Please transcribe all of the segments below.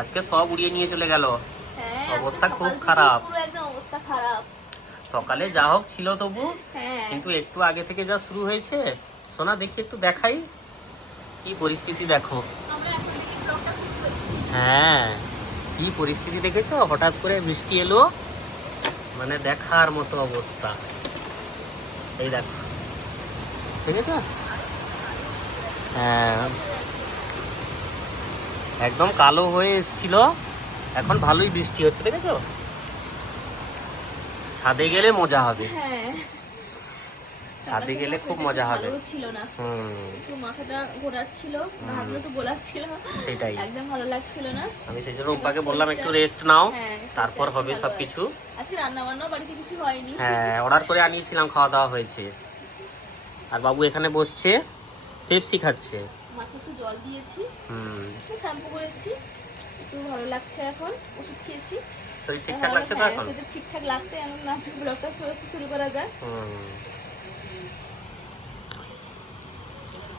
আজকে সব উড়িয়ে নিয়ে চলে গেল। হ্যাঁ, অবস্থা খুব খারাপ। পুরো একদম অবস্থা খারাপ। সকালে যা হোক ছিল তবু, হ্যাঁ, কিন্তু একটু আগে থেকে যা শুরু হয়েছে। সোনা দেখি একটু দেখাই কি পরিস্থিতি দেখো। আমরা এখন থেকে ব্লগটা শুরু করছি। হ্যাঁ, কি পরিস্থিতি দেখেছো, হঠাৎ করে বৃষ্টি এলো, মানে দেখার মতো অবস্থা। এই দেখো, দেখেছো? হ্যাঁ, একদম কালো হয়ে এসেছিল, এখন ভালোই বৃষ্টি হচ্ছে, দেখেছো? ছাদে গেলে মজা হবে। হ্যাঁ, ছাদে গেলে খুব মজা হবে। ভালো ছিল না, একটু মাথাটা ঘোরাচ্ছিল, ভাবলো তো গোলাচ্ছিল, সেটাই, একদম ভালো লাগছিল না। আমি সেই জন্য রূপাকে বললাম একটু রেস্ট নাও, হ্যাঁ, তারপর হবে সবকিছু। আজকে রান্না বান্নাও বাড়িতে কিছু হয়নি। হ্যাঁ, অর্ডার করে আনিয়েছিলাম, খাওয়া দাওয়া হয়েছে। আর বাবু এখানে বসছে, পেপসি খাচ্ছে। মাথায় একটু জল দিয়েছি, শ্যাম্পু করেছি, একটু ভালো লাগছে এখন, ওষুধ খেয়েছি। শরীর ঠিকঠাক লাগছে তো এখন? সেটা ঠিকঠাক লাগতে এখন ব্লগটা শুরু করা যায়।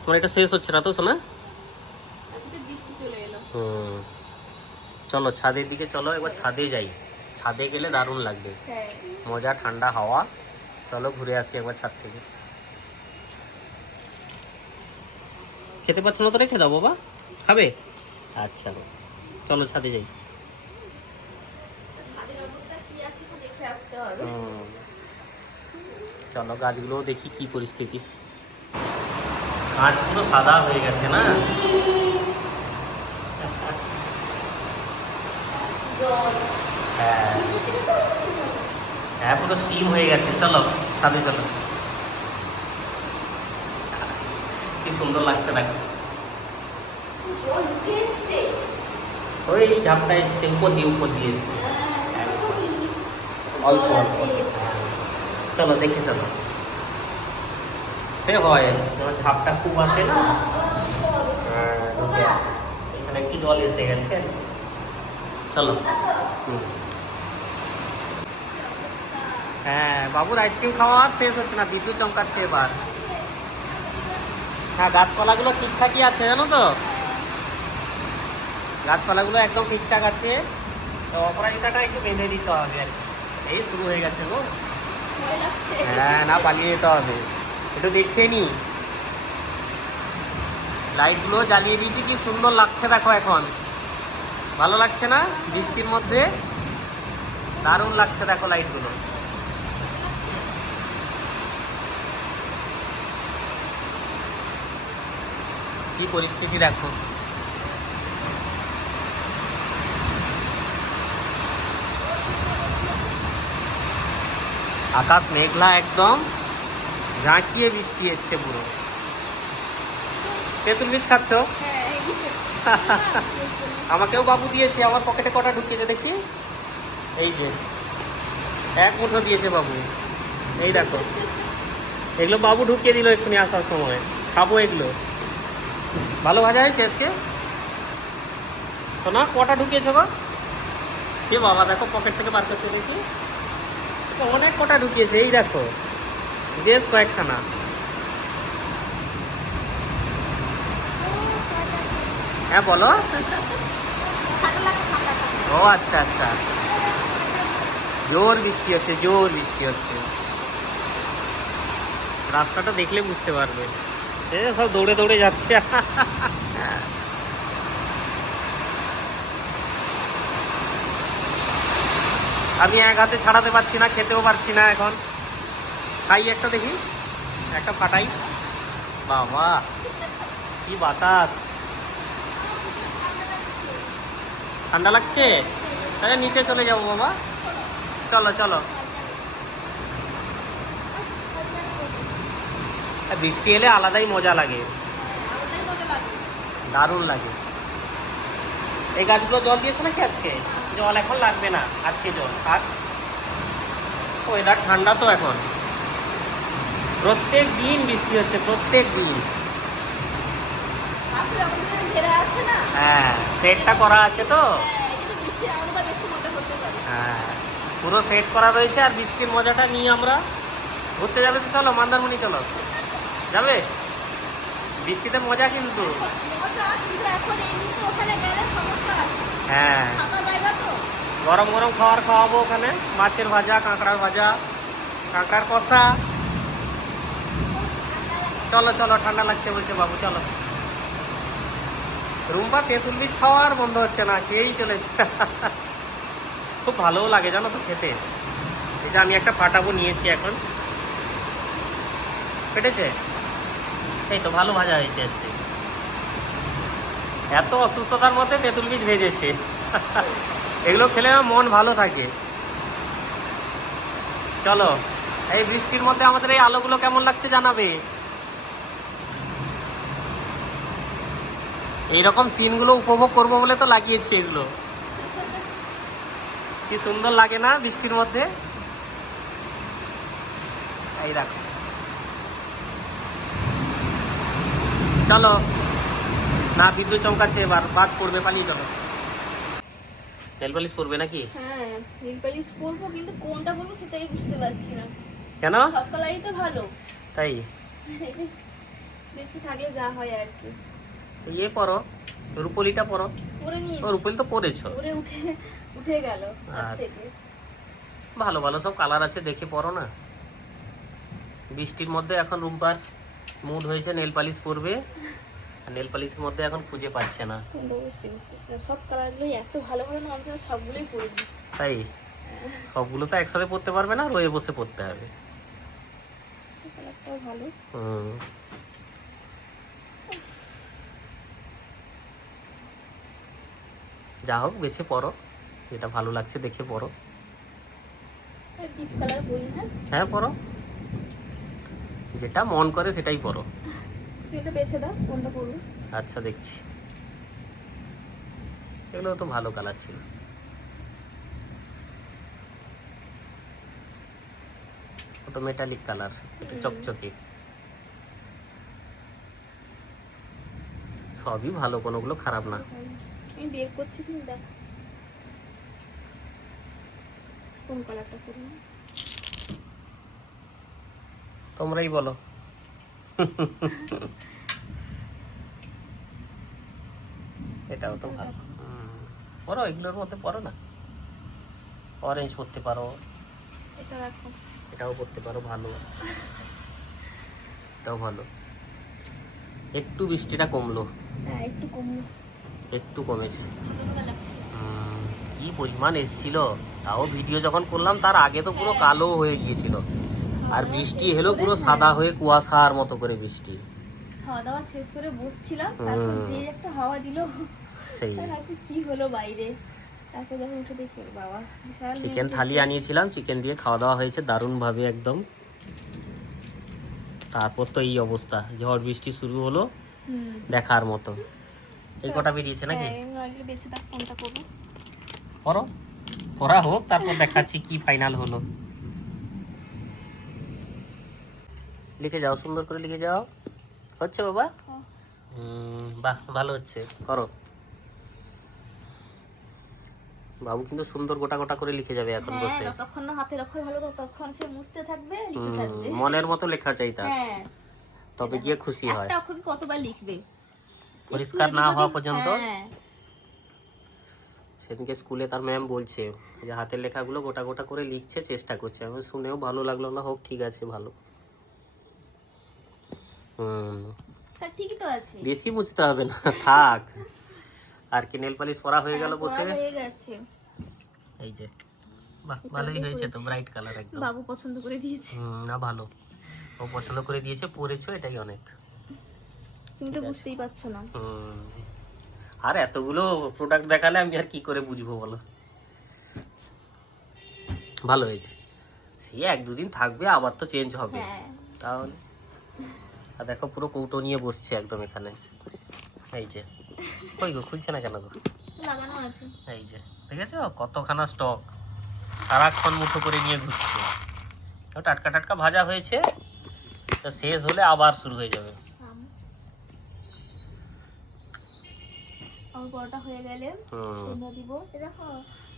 তোমার এটা শেষ হচ্ছে না তো সোনা? আজকে বৃষ্টি চলে এলো। চলো ছাদের দিকে চলো, একবার ছাদে যাই। ছাদে গেলে দারুণ লাগবে, হ্যাঁ, মজা, ঠান্ডা হাওয়া। চলো ঘুরে আসি একবার ছাদ থেকে। খেতে পাচ্ছ না তো রেখে দাও বাবা, খাবে? আচ্ছা, চলো ছাদে যাই। ছাদের অবস্থা কি আছে একটু দেখে আসতে হবে। চলো গাছগুলো দেখি কি পরিস্থিতি। গাছ পুরো সাদা হয়ে গেছে না? হ্যাঁ, হ্যাঁ, পুরো স্টিম হয়ে গেছে। চলো ছাদে চলো, কি সুন্দর লাগছে দেখো। জল উঠে এসছে, ওই ঝাপটা এসছে, উপর দিয়ে এসছে, অল্প অল্প। চলো দেখে চলো, সে হয় যখন ঝাপটা খুব আসে না, ঢুকে আসে। এখানে কি জল এসে গেছে। চলো। হ্যাঁ, বাবুর আইসক্রিম খাওয়া আর শেষ হচ্ছে না, বিদ্যুৎ চমকাচ্ছে এবার। হ্যাঁ, গাছপালাগুলো ঠিকঠাকই আছে জানো তো, গাছপালাগুলো একদম ঠিকঠাক আছে। তো অপরাজিতাটা একটু বেঁধে দিতে হবে আর কি। এই শুরু হয়ে গেছে গো। হ্যাঁ, না পালিয়ে যেতে হবে, একটু দেখিয়ে নি। লাইটগুলো জ্বালিয়ে দিয়েছি, কি সুন্দর লাগছে দেখো এখন। ভালো লাগছে না বৃষ্টির মধ্যে? দারুণ লাগছে দেখো লাইটগুলো। কি পরিস্থিতি দেখো। আকাশ মেঘলা একদম, ঝাঁকিয়ে বৃষ্টি এসছে পুরো। তেঁতুল বীজ খাচ্ছ? আমাকেও বাবু দিয়েছে, আমার পকেটে কটা ঢুকিয়েছে দেখি। এই যে এক মুঠো দিয়েছে বাবু, এই দেখো। এগুলো বাবু ঢুকিয়ে দিল এক্ষুনি আসার সময়, খাবো এগুলো। ভালো ভাজা হয়েছে আজকে। শোনা কটা ঢুকিয়েছো গো? কে বাবা, দেখো পকেট থেকে বার করছে দেখি, অনেক কটা ঢুকিয়েছে, এই দেখো বেশ কয়েকখানা। হ্যাঁ বলো। ও আচ্ছা আচ্ছা, জোর বৃষ্টি হচ্ছে, জোর বৃষ্টি হচ্ছে। রাস্তাটা দেখলে বুঝতে পারবে, সব দৌড়ে দৌড়ে যাচ্ছে। আমি এক হাতে ছাড়াতে পারছি না, খেতেও পারছি না এখন। খাই একটা দেখি, একটা ফাটাই। বাবা কি বাতাস, ঠান্ডা লাগছে। তাহলে নিচে চলে যাবো বাবা, চলো চলো। বৃষ্টি এলে আলাদাই মজা লাগে, দারুণ লাগে। এই গাছগুলো জল দিয়েছো নাকি আজকে? জল এখন লাগবে না, আছে জল থাক। ওয়েদার ঠান্ডা তো এখন, প্রত্যেক দিন বৃষ্টি হচ্ছে, প্রত্যেক দিন। হ্যাঁ, সেটটা করা আছে তো। হ্যাঁ, পুরো সেট করা রয়েছে, আর বৃষ্টির মজাটা নিয়ে আমরা ঘুরতে যাবে তো। চলো মন্দারমণি চলো, যাবে? বৃষ্টিতে মজা কিন্তু। হ্যাঁ, ফাঁকা জায়গা তো। গরম গরম খাওয়াবো ওখানে, মাছের ভাজা, কাঁকড়ার ভাজা, কাঁকড়ার কষা। চলো চলো, ঠান্ডা লাগছে বলছে বাবু, চলো। রুম্পা তেঁতুল বীজ খাওয়া আর বন্ধ হচ্ছে না, খেয়েই চলেছে। খুব ভালোও লাগে জানো তো খেতে। এটা আমি একটা ফাটাবো নিয়েছি এখন। পেটেছে? এই তো ভালো ভাজা হয়েছে আজকে। এত অসুস্থতার মধ্যে তেঁতুল বীজ ভেজেছে। এগুলো খেলে আমার মন ভালো থাকে। চলো, এই বৃষ্টির মধ্যে আমাদের এই আলোগুলো কেমন লাগছে জানাবে। এইরকম সিনগুলো উপভোগ করবো বলে তো লাগিয়েছি এগুলো। কি সুন্দর লাগে না বৃষ্টির মধ্যে। এই দেখো, চলো না, বিদ্যুৎ চমকাচ্ছে, এবার বাদ পড়বে, পালিয়ে চলো। নেল পালিশ পরবে নাকি? হ্যাঁ, নেল পালিশ পরবো, কিন্তু কোনটা পরবো সেটাই বুঝতে পারছি না। কেন? সব কালারই তো ভালো, তাই বেশি থাকলে যা হয় আর কি। ইয়ে পরো, রুপোলিটা পরো। পরে ও নিয়েছি, রুপোলি তো পরেছো। পরে উঠে গেল হাত আচ্ছা। থেকে। ভালো ভালো সব কালার আছে, দেখে পরো না। বৃষ্টির মধ্যে এখন রুম্পার মুড হয়েছে নেল পালিশ পরবে, আর নেল পালিশের মধ্যে এখন খুঁজে পাচ্ছে না। কোনটা বুঝতে পারছি না, সব কালারগুলোই এত ভালো ভালো না, আমি তো সবগুলোই পরবো। তাই সবগুলো তো একসাথে পরতে পারবে না, রয়ে বসে পরতে হবে। কালারটাও ভালো। যা হোক, বেছে পরো, যেটা ভালো লাগছে দেখে পরো। ডিপ কালার পরি, হ্যাঁ হ্যাঁ পরো, যেটা মন করে সেটাই পরো। তুই এটা বেছে দাও কোনটা পরবো। আচ্ছা দেখছি, এগুলো তো ভালো কালার ছিল। তো মেটালিক কালার, একটু চকচকে। সবই ভালো, কোনোগুলো খারাপ না। আমি বের করছি, তুমি দেখো কোন কালারটা পরবো। তোমরাই বলো। এটাও তো ভালো। পরো, এগুলোর মধ্যে পরো না। অরেঞ্জ পরতে পারো, এটা রাখো। এটাও পরতে পারো, ভালো। এটাও ভালো। একটু বৃষ্টিটা কমলো, হ্যাঁ একটু কমলো, একটু কমেছে। ভালো লাগছে। কি পরিমাণ এসছিল, তাও ভিডিও যখন করলাম তার আগে তো পুরো কালো হয়ে গিয়েছিল। আর বৃষ্টি হলো পুরো সাদা হয়ে কুয়াশার মতো করে বৃষ্টি। খাওয়া দাওয়া শেষ করে বসছিলাম, তারপর যে একটা হাওয়া দিল, সেই আজকে কি হলো বাইরে। তারপর যখন উঠে দেখি বাবা বিশাল চিকেন থালি আনিয়েছিলাম, চিকেন দিয়ে খাওয়া দাওয়া হয়েছে দারুণভাবে একদম। তারপর তো এই অবস্থা, ঝড় বৃষ্টি শুরু হলো, দেখার মতো। এই কটা বেরিয়েছে নাকি? বেছে দাও কোনটা করবো। পরো, পড়া হোক, তারপর দেখাচ্ছি কি ফাইনাল হলো। লিখে যাও, সুন্দর করে লিখে যাও। হচ্ছে বাবা? বাহ, ভালো হচ্ছে, করো। বাবু কিন্তু সুন্দর গোটা গোটা করে লিখে যাবে এখন বসে। যতক্ষণ না হাতের অক্ষর ভালো ততক্ষণ সে মুছতে থাকবে, লিখতে থাকবে। মনের মতো লেখা চাই তার, হ্যাঁ তবে গিয়ে খুশি হয়। একটা অক্ষর কতবার লিখবে, পরিষ্কার না হওয়া পর্যন্ত। হ্যাঁ। সেদিনকে স্কুলে তার ম্যাম বলছে যে হাতের লেখাগুলো গোটা গোটা করে লিখছে, চেষ্টা করছে। আমি শুনেও ভালো লাগলো না, হোক ঠিক আছে, ভালো। তা ঠিকই তো আছে, বেশি মুছতে হবে না, থাক। আর কি, নেল পালিশ পরা হয়ে গেল বসে। হয়ে গেছে। এই যে, বাহ, ভালোই হয়েছে তো, ব্রাইট কালার একদম। বাবু পছন্দ করে দিয়েছে। না ভালো, ও পছন্দ করে দিয়েছে, পরেছো, এটাই অনেক। তুমি তো বুঝতেই পারছো না। আর এতগুলো প্রোডাক্ট দেখালে আমি আর কি করে বুঝবো বলো। ভালো হয়েছে, সে এক দুদিন থাকবে, আবার তো চেঞ্জ হবে। তাহলে আর দেখো, পুরো কৌটো নিয়ে বসছে একদম এখানে। এই যে, কই গো, খুলছে না কেন গো? লাগানো আছে। এই যে দেখেছো কতখানা স্টক, সারাক্ষণ মুঠো করে নিয়ে ঘুরছে। টাটকা টাটকা ভাজা হয়েছে, তো শেষ হলে আবার শুরু হয়ে যাবে। আমার পরোটা হয়ে গেলে সন্ধ্যা দিব। দেখো,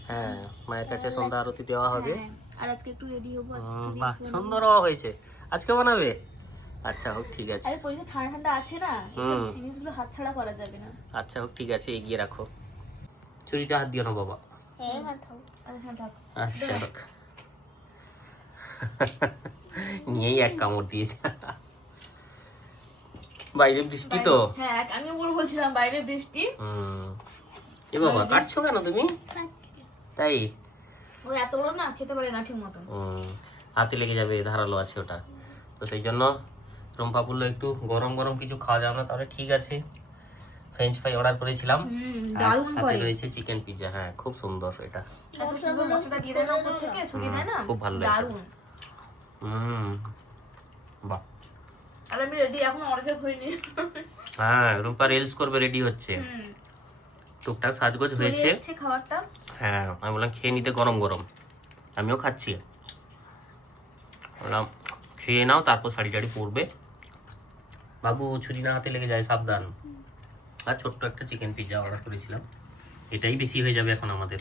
হ্যাঁ, মায়ের কাছে সন্ধ্যা আরতি দেওয়া হবে। আর আজকে একটু রেডি হবো, আজকে বাহ, সুন্দর হয়েছে। আজকে বানাবে? আচ্ছা হোক, ঠিক আছে। আরে পরিবেশ ঠান্ডা ঠান্ডা আছে না, এইসব জিনিসগুলো হাতছাড়া করা যাবে না। আচ্ছা হোক, ঠিক আছে, এগিয়ে রাখো। ছুরিতে হাত দিও না বাবা। আচ্ছা থাক। আচ্ছা রাখ। নিয়েই এক কামড় দিয়েছে। বাইরে বৃষ্টি তো। হ্যাঁ আমি বলছিলাম বাইরে বৃষ্টি। এ বাবা কাটছো কেন তুমি? তাই ওই এত বড় না খেতে পারে না ঠিক মতন। হাতে লেগে যাবে, ধারালো আছে ওটা। তো সেই জন্য রুম্পা বললো একটু গরম গরম কিছু খাওয়া যাবে না, তাহলে ঠিক আছে। ফ্রেঞ্চ ফ্রাই অর্ডার করেছিলাম, আর দারুণ সাথে করে। রয়েছে চিকেন পিৎজা। হ্যাঁ খুব সুন্দর এটা। এত সুন্দর মশলাটা দিয়ে দেয় না উপর থেকে, ছড়িয়ে দেয় না, খুব ভালো লাগছে। দারুণ। বাহ। আর আমি রেডি, এখন অর্ধেক হয়নি। হ্যাঁ রুম্পা রিলস করবে, রেডি হচ্ছে, টুকটাক সাজগোজ হয়েছে। হচ্ছে খাবারটা। হ্যাঁ আমি বললাম খেয়ে নিতে গরম গরম, আমিও খাচ্ছি। বললাম খেয়ে নাও, তারপর শাড়ি টাড়ি পরবে। বাবু ছুরি না হাতে লেগে যায়, সাবধান। আর ছোট্ট একটা চিকেন পিৎজা অর্ডার করেছিলাম, এটাই বেশি হয়ে যাবে এখন আমাদের।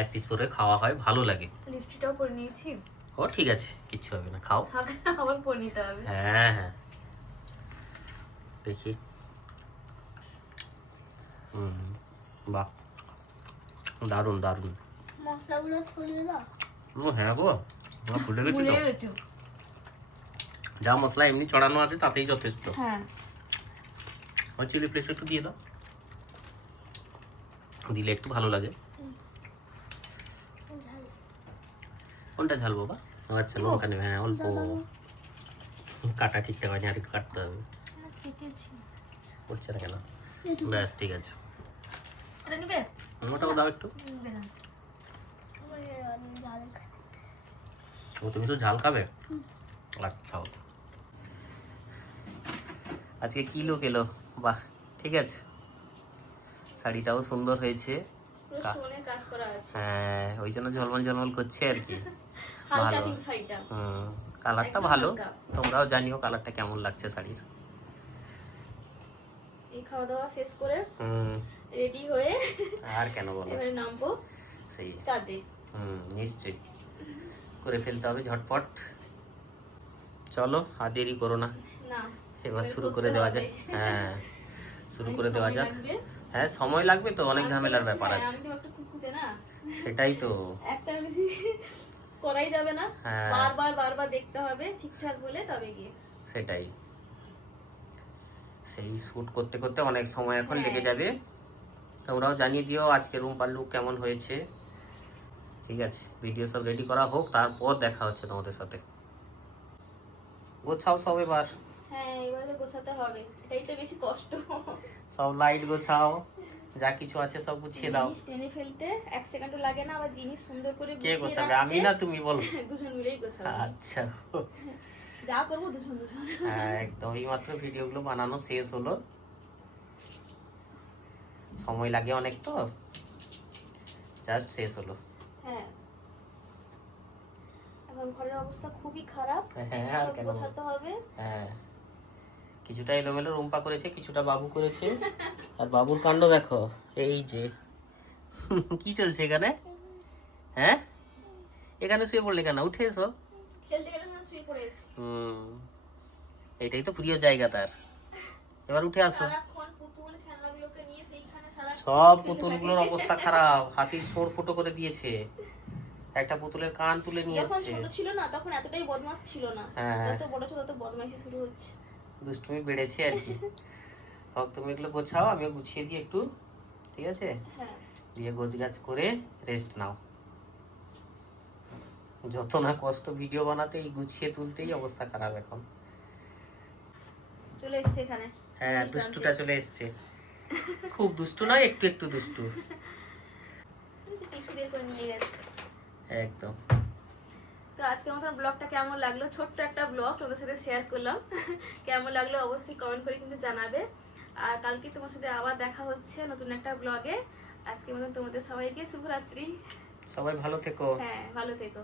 এক পিস করে খাওয়া হয়, ভালো লাগে। লিপস্টিকটাও পরে নিয়েছি। ও ঠিক আছে, কিচ্ছু হবে না, খাও। থাক, আবার পরে নিতে হবে। হ্যাঁ হ্যাঁ দেখি। বাহ দারুণ দারুণ। মশলাগুলো ছড়িয়ে দাও। হ্যাঁ গো, আমার ভুলে গেছি তো। ভুলে গেছি। যা মশলা এমনি চড়ানো আছে তাতেই যথেষ্ট। হ্যাঁ আমার চিলি ফ্লেক্স একটু দিয়ে দাও, দিলে একটু ভালো লাগে। কোনটা ঝাল বাবা? আচ্ছা লঙ্কা নেবে, হ্যাঁ অল্প। কাটা ঠিকঠাক হয়নি, আর একটু কাটতে হবে। করছে না কেন? ব্যাস ঠিক আছে। এটা নিবে? ওটাও দাও একটু। নিবে না। ও তুমি তো ঝাল খাবে? আচ্ছা আজকে কি লোক এলো? বাহ ঠিক আছে, শাড়িটাও সুন্দর হয়েছে। স্টোনে কাজ করা আছে। হ্যাঁ ওই জন্য ঝলমল ঝলমল করছে আর কি। হালকা ভালো। পিঙ্ক শাড়িটা। কালারটা একদম ভালো, হালকা। তোমরাও জানিও কালারটা কেমন লাগছে শাড়ির। এই খাওয়া দাওয়া শেষ করে হুম রেডি হয়ে আর কেন বলো, এবারে নামবো সেই কাজে। নিশ্চয়ই করে ফেলতে হবে ঝটপট। চলো আর দেরি করো না, না এবার শুরু করে দেওয়া যাক। হ্যাঁ শুরু করে দেওয়া যাক। হ্যাঁ সময় লাগবে তো, অনেক ঝামেলার ব্যাপার আছে। আমি তো একটা খুঁতখুঁতে না, সেটাই তো। একটা বেশি করাই যাবে না, হ্যাঁ। বারবার বারবার দেখতে হবে ঠিকঠাক বলে তবে গিয়ে। সেটাই, সেই শুট করতে করতে অনেক সময় এখন লেগে যাবে। তোমরাও জানিয়ে দিও আজকে রুম্পার লুক কেমন হয়েছে। ঠিক আছে, ভিডিও সব রেডি করা হোক, তারপর দেখা হচ্ছে তোমাদের সাথে। গোছাও সব এবার। হ্যাঁ এবার তো গোছাতে হবে, এটাই তো বেশি কষ্ট। সব লাইট গোছাও, যা কিছু আছে সব গুছিয়ে দাও। জিনিস টেনে ফেলতে এক সেকেন্ডও লাগে না, আবার জিনিস সুন্দর করে কে গুছিয়ে গোছাবে, রাখতে আমি না তুমি বলো? দুজন মিলেই গোছাবো। আচ্ছা যা করবো দুজন দুজন। হ্যাঁ একদম, এই মাত্র ভিডিওগুলো বানানো শেষ হলো, সময় লাগে অনেক তো, জাস্ট শেষ হলো। হ্যাঁ এখন ঘরের অবস্থা খুবই খারাপ, হ্যাঁ আর সব কেন? গোছাতে হবে। হ্যাঁ কিছুটা এলোমেলো রুম্পা করেছে, কিছুটা বাবু করেছে। আর বাবুর কাণ্ড দেখো, এই যে কি চলছে এখানে? হ্যাঁ এখানে শুয়ে পড়লে কেন? উঠে এসো। খেলতে গেলে না শুয়ে পড়েছি। এইটাই তো প্রিয় জায়গা তার, এবার উঠে আসো। সারাক্ষণ পুতুল খেলনাগুলোকে নিয়ে সেইখানে সারা সব পুতুলগুলোর অবস্থা খারাপ, হাতির সোর ফুটো করে দিয়েছে, একটা পুতুলের কান তুলে নিয়ে যখন এসেছে। ছোট ছিল না তখন এতটাই বদমাশ ছিল না, হ্যাঁ। যত বড় ছোট তত বদমাইশি শুরু হচ্ছে। দুষ্টুমি বেড়েছে আর কি। হোক তুমি এগুলো গোছাও, আমিও গুছিয়ে দিই একটু, ঠিক আছে? হ্যাঁ দিয়ে গোছগাছ করে রেস্ট নাও। যত না কষ্ট ভিডিও বানাতে, এই গুছিয়ে তুলতেই অবস্থা খারাপ এখন। চলে এসেছে এখানে। হ্যাঁ দুষ্টুটা চলে এসছে, খুব দুষ্টু নয়, একটু একটু দুষ্টু। টিস্যু বের করে নিয়ে গেছে একদম। তো আজকে আমাদের ব্লগটা কেমন লাগলো, ছোট্ট একটা ব্লগ তোমাদের সাথে শেয়ার করলাম। কেমন লাগলো অবশ্যই কমেন্ট করে কিন্তু জানাবে। আর কালকে তোমার সাথে আবার দেখা হচ্ছে নতুন একটা ব্লগে। আজকে মতন তোমাদের সবাইকে শুভরাত্রি। সবাই ভালো থেকো। হ্যাঁ ভালো থেকো।